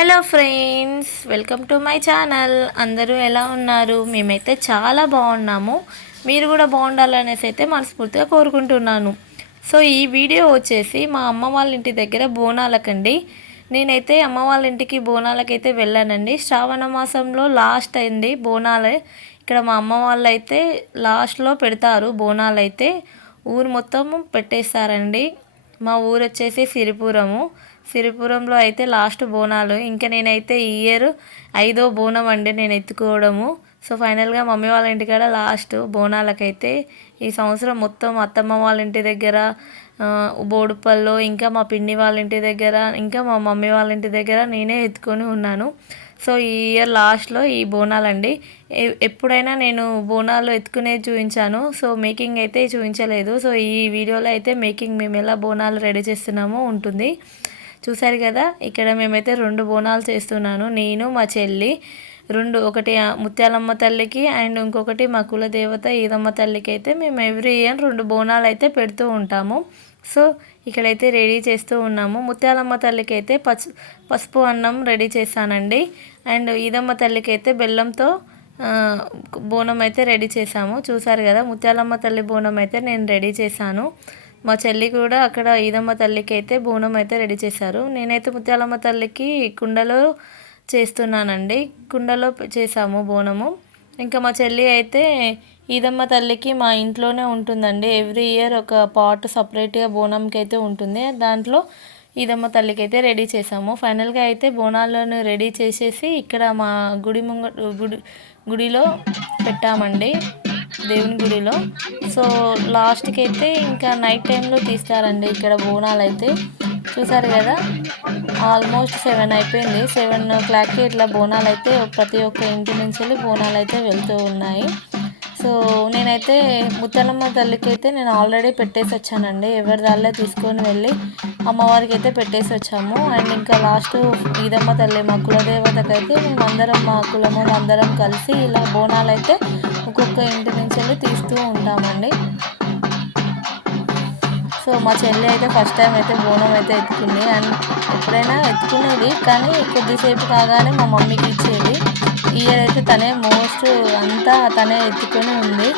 Hello friends, welcome to my channel. అందరూ ఎలా ఉన్నారు? మేమైతే చాలా బాగున్నాము. మీరు కూడా బాగుండాలనేసి అయితే మనస్ఫూర్తిగా కోరుకుంటున్నాను. సో ఈ వీడియో వచ్చేసి మా అమ్మ వాళ్ళ ఇంటి దగ్గర బోనాలకండి. నేనైతే అమ్మ వాళ్ళ ఇంటికి బోనాలకైతే వెళ్ళానండి. శ్రావణ మాసంలో లాస్ట్ అయింది బోనాలే. ఇక్కడ మా అమ్మ వాళ్ళు అయితే లాస్ట్లో పెడతారు బోనాలు. అయితే ఊరు మొత్తం పెట్టేస్తారండి. మా ఊరు వచ్చేసి సిరిపురంలో అయితే లాస్ట్ బోనాలు. ఇంకా నేనైతే ఈ ఇయర్ 5వ బోనం అండి నేను ఎత్తుకోవడము. సో ఫైనల్గా మమ్మీ వాళ్ళ ఇంటికాడ లాస్ట్ బోనాలకైతే ఈ సంవత్సరం మొత్తం అత్తమ్మ వాళ్ళ ఇంటి దగ్గర, బోడుపల్లో, ఇంకా మా పిన్ని వాళ్ళ ఇంటి దగ్గర, ఇంకా మా మమ్మీ వాళ్ళ ఇంటి దగ్గర నేనే ఎత్తుకొని ఉన్నాను. సో ఈ ఇయర్ లాస్ట్లో ఈ బోనాలండి. ఎప్పుడైనా నేను బోనాలు ఎత్తుకునేది చూపించాను, సో మేకింగ్ అయితే చూపించలేదు. సో ఈ వీడియోలో అయితే మేకింగ్ మేము ఎలా బోనాలు రెడీ చేస్తున్నామో ఉంటుంది. చూసారు కదా, ఇక్కడ మేమైతే 2 బోనాలు చేస్తున్నాను, నేను మా చెల్లి. ఒకటి ముత్యాలమ్మ తల్లికి అండ్ ఇంకొకటి మా కులదేవత ఈదమ్మ తల్లికి అయితే మేము ఎవ్రీ ఇయర్ 2 బోనాలు అయితే పెడుతూ ఉంటాము. సో ఇక్కడైతే రెడీ చేస్తూ ఉన్నాము. ముత్యాలమ్మ తల్లికి అయితే పసుపు అన్నం రెడీ చేశానండి. అండ్ ఈదమ్మ తల్లికి అయితే బెల్లంతో బోనం అయితే రెడీ చేశాము. చూసారు కదా, ముత్యాలమ్మ తల్లి బోనం అయితే నేను రెడీ చేశాను. మా చెల్లి కూడా అక్కడ ఈదమ్మ తల్లికి అయితే బోనం అయితే రెడీ చేశారు. నేనైతే ముత్యాలమ్మ తల్లికి కుండలో చేస్తున్నానండి. కుండలో చేసాము బోనము. ఇంకా మా చెల్లి అయితే ఈదమ్మ తల్లికి మా ఇంట్లోనే ఉంటుందండి. ఎవ్రీ ఇయర్ ఒక పాట్ సపరేట్గా బోనంకి అయితే ఉంటుంది. దాంట్లో ఈదమ్మ తల్లికి అయితే రెడీ చేసాము. ఫైనల్గా అయితే బోనాలను రెడీ చేసేసి ఇక్కడ మా గుడిలో పెట్టామండి, దేవుని గుడిలో. సో లాస్ట్కి అయితే ఇంకా నైట్ టైంలో తీస్తారండి ఇక్కడ బోనాలు అయితే. చూసారు కదా, ఆల్మోస్ట్ 7 అయిపోయింది. 7 o'clockకి ఇట్లా బోనాలు అయితే ప్రతి ఒక్క ఇంటి నుంచి వెళ్ళి బోనాలు అయితే వెళ్తూ ఉన్నాయి. సో నేనైతే ముత్యాలమ్మ తల్లికి అయితే నేను ఆల్రెడీ పెట్టేసి వచ్చానండి. ఎవరి దాళ్ళే తీసుకొని వెళ్ళి అమ్మవారికి అయితే పెట్టేసి వచ్చాము. అండ్ ఇంకా లాస్ట్ ఈదమ్మ తల్లి మా కులదేవతకి అయితే మేమందరం, మా కులము అందరం కలిసి ఇలా బోనాలు అయితే ఒక్కొక్క ఇంటి నుంచి వెళ్ళి తీస్తూ ఉంటామండి. సో మా చెల్లి అయితే ఫస్ట్ టైం అయితే బోనం అయితే ఎత్తుకుంది. అండ్ ఎప్పుడైనా ఎత్తుకునేది, కానీ కొద్దిసేపు కాగానే మా మమ్మీకి ఇచ్చేది. ఈ ఇయర్ అయితే తనే మోస్ట్ అంతా తనే ఎత్తుకొని ఉంది.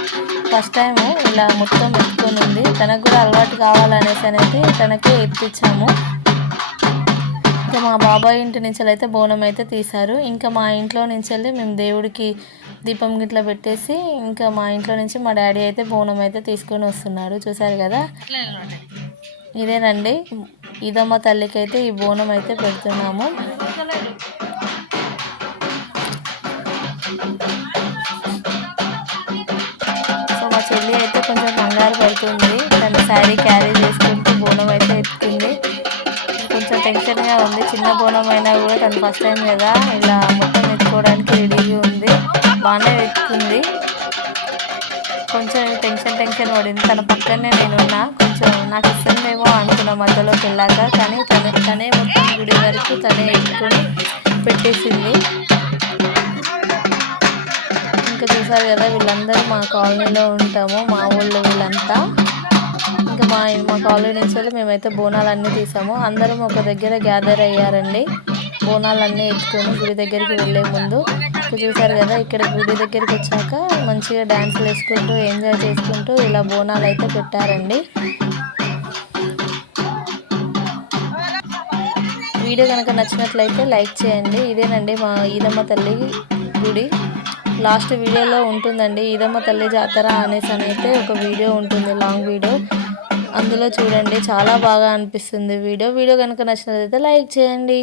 ఫస్ట్ టైము ఇలా మొత్తం ఎత్తుకొని ఉంది. తనకు కూడా అలవాటు కావాలనేసి అనేది తనకే ఎత్తిచ్చాము. ఇంకా మా బాబాయ్ ఇంటి నుంచి అయితే బోనం అయితే తీశారు. ఇంకా మా ఇంట్లో నుంచి వెళ్ళి మేము దేవుడికి దీపం గిట్లా పెట్టేసి ఇంకా మా ఇంట్లో నుంచి మా డాడీ అయితే బోనం అయితే తీసుకొని వస్తున్నాడు. చూసారు కదా, ఇదేనండి ఈదమ్మ తల్లికి అయితే ఈ బోనం అయితే పెడుతున్నాము. సో మా చెల్లి అయితే కొంచెం కంగారు పడుతుంది. తన శారీ క్యారీ చేసుకుంటూ బోనం అయితే ఎత్తుకుంది. కొంచెం టెన్షన్గా ఉంది. చిన్న బోనం అయినా కూడా తను ఫస్ట్ టైం కదా ఇలా మొత్తం ఎత్తుకోవడానికి రెడీగా ఉంది. బాగానే ఎత్తుకుంది. కొంచెం టెన్షన్ పడింది. తన పక్కనే నేనున్నా. కొంచెం నాకు ఇస్తుందేమో అనుకున్న మధ్యలోకి వెళ్ళాక, కానీ తనే మొత్తం గుడి వరకు తనే ఎత్తుకొని పెట్టేసింది. ఇంకా చూసారు కదా, వీళ్ళందరూ మా కాలనీలో ఉంటాము, మా ఊళ్ళో వీళ్ళంతా. ఇంకా మా కాలనీ నుంచి వెళ్ళి మేమైతే బోనాలన్నీ తీసాము. అందరం ఒక దగ్గర గ్యాదర్ అయ్యారండి బోనాలన్నీ ఎత్తుకొని గుడి దగ్గరికి వెళ్ళే ముందు. చూసారు కదా, ఇక్కడ గుడి దగ్గరికి వచ్చాక మంచిగా డ్యాన్సులు వేసుకుంటూ ఎంజాయ్ చేసుకుంటూ ఇలా బోనాలు అయితే పెట్టారండి. వీడియో కనుక నచ్చినట్లయితే లైక్ చేయండి. ఇదేనండి మా ఈదమ్మ తల్లి గుడి. లాస్ట్ వీడియోలో ఉంటుందండి ఈదమ్మ తల్లి జాతర అనేసి అయితే ఒక వీడియో ఉంటుంది, లాంగ్ వీడియో. అందులో చూడండి, చాలా బాగా అనిపిస్తుంది వీడియో కనుక నచ్చినట్లయితే లైక్ చేయండి.